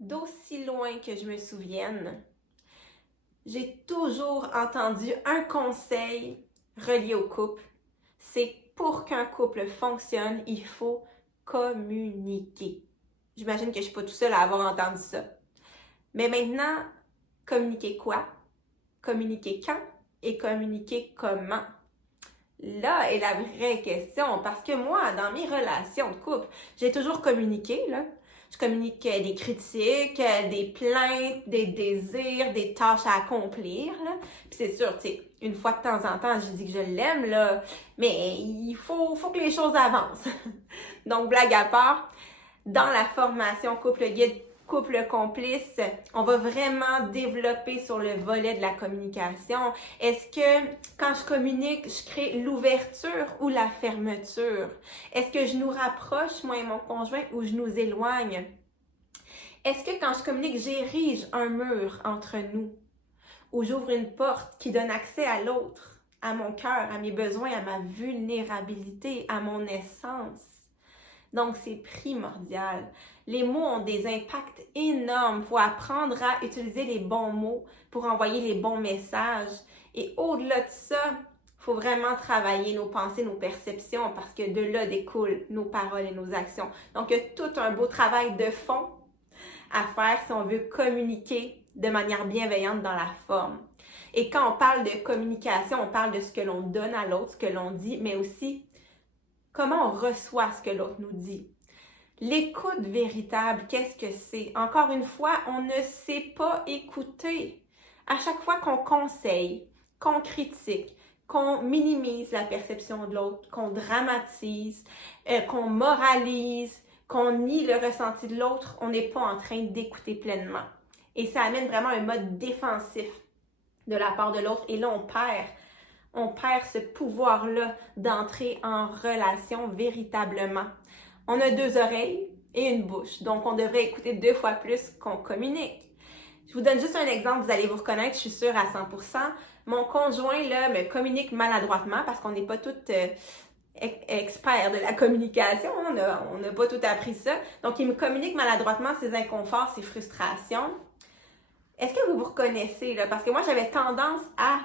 D'aussi loin que je me souvienne, j'ai toujours entendu un conseil relié au couple. C'est pour qu'un couple fonctionne, il faut communiquer. J'imagine que je ne suis pas tout seul à avoir entendu ça. Mais maintenant, communiquer quoi? Communiquer quand? Et communiquer comment? Là est la vraie question, parce que moi, dans mes relations de couple, j'ai toujours communiqué, là. Je communique des critiques, des plaintes, des désirs, des tâches à accomplir, là. Puis c'est sûr, tu sais, une fois de temps en temps, je dis que je l'aime, là, mais il faut que les choses avancent. Donc, blague à part, dans la formation Couple Guide, Couple Complice, on va vraiment développer sur le volet de la communication. Est-ce que quand je communique, je crée l'ouverture ou la fermeture? Est-ce que je nous rapproche, moi et mon conjoint, ou je nous éloigne? Est-ce que quand je communique, j'érige un mur entre nous? Ou j'ouvre une porte qui donne accès à l'autre, à mon cœur, à mes besoins, à ma vulnérabilité, à mon essence? Donc, c'est primordial. Les mots ont des impacts énormes. Il faut apprendre à utiliser les bons mots pour envoyer les bons messages. Et au-delà de ça, il faut vraiment travailler nos pensées, nos perceptions, parce que de là découlent nos paroles et nos actions. Donc, il y a tout un beau travail de fond à faire si on veut communiquer de manière bienveillante dans la forme. Et quand on parle de communication, on parle de ce que l'on donne à l'autre, ce que l'on dit, mais aussi comment on reçoit ce que l'autre nous dit. L'écoute véritable, qu'est-ce que c'est? Encore une fois, on ne sait pas écouter. À chaque fois qu'on conseille, qu'on critique, qu'on minimise la perception de l'autre, qu'on dramatise, qu'on moralise, qu'on nie le ressenti de l'autre, on n'est pas en train d'écouter pleinement. Et ça amène vraiment un mode défensif de la part de l'autre. Et là, on perd ce pouvoir-là d'entrer en relation véritablement. On a deux oreilles et une bouche, donc on devrait écouter 2 fois plus qu'on communique. Je vous donne juste un exemple, vous allez vous reconnaître, je suis sûre à 100%. Mon conjoint, là, me communique maladroitement parce qu'on n'est pas toutes experts de la communication, on n'a pas tout appris ça. Donc, il me communique maladroitement ses inconforts, ses frustrations. Est-ce que vous vous reconnaissez, là? Parce que moi, j'avais tendance à...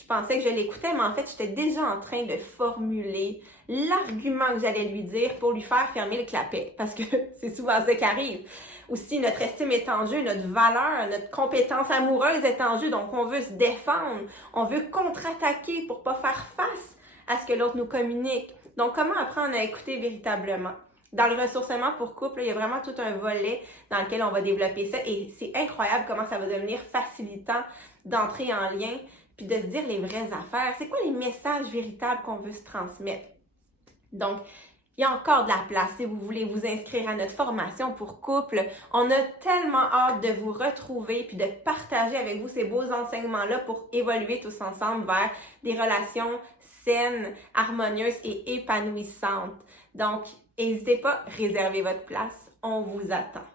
Je pensais que je l'écoutais, mais en fait, j'étais déjà en train de formuler l'argument que j'allais lui dire pour lui faire fermer le clapet. Parce que c'est souvent ça qui arrive. Aussi, notre estime est en jeu, notre valeur, notre compétence amoureuse est en jeu. Donc, on veut se défendre, on veut contre-attaquer pour pas faire face à ce que l'autre nous communique. Donc, comment apprendre à écouter véritablement? Dans le ressourcement pour couple, il y a vraiment tout un volet dans lequel on va développer ça. Et c'est incroyable comment ça va devenir facilitant d'entrer en lien puis de se dire les vraies affaires. C'est quoi les messages véritables qu'on veut se transmettre? Donc, il y a encore de la place si vous voulez vous inscrire à notre formation pour couple. On a tellement hâte de vous retrouver puis de partager avec vous ces beaux enseignements-là pour évoluer tous ensemble vers des relations saines, harmonieuses et épanouissantes. Donc, n'hésitez pas, réservez votre place. On vous attend.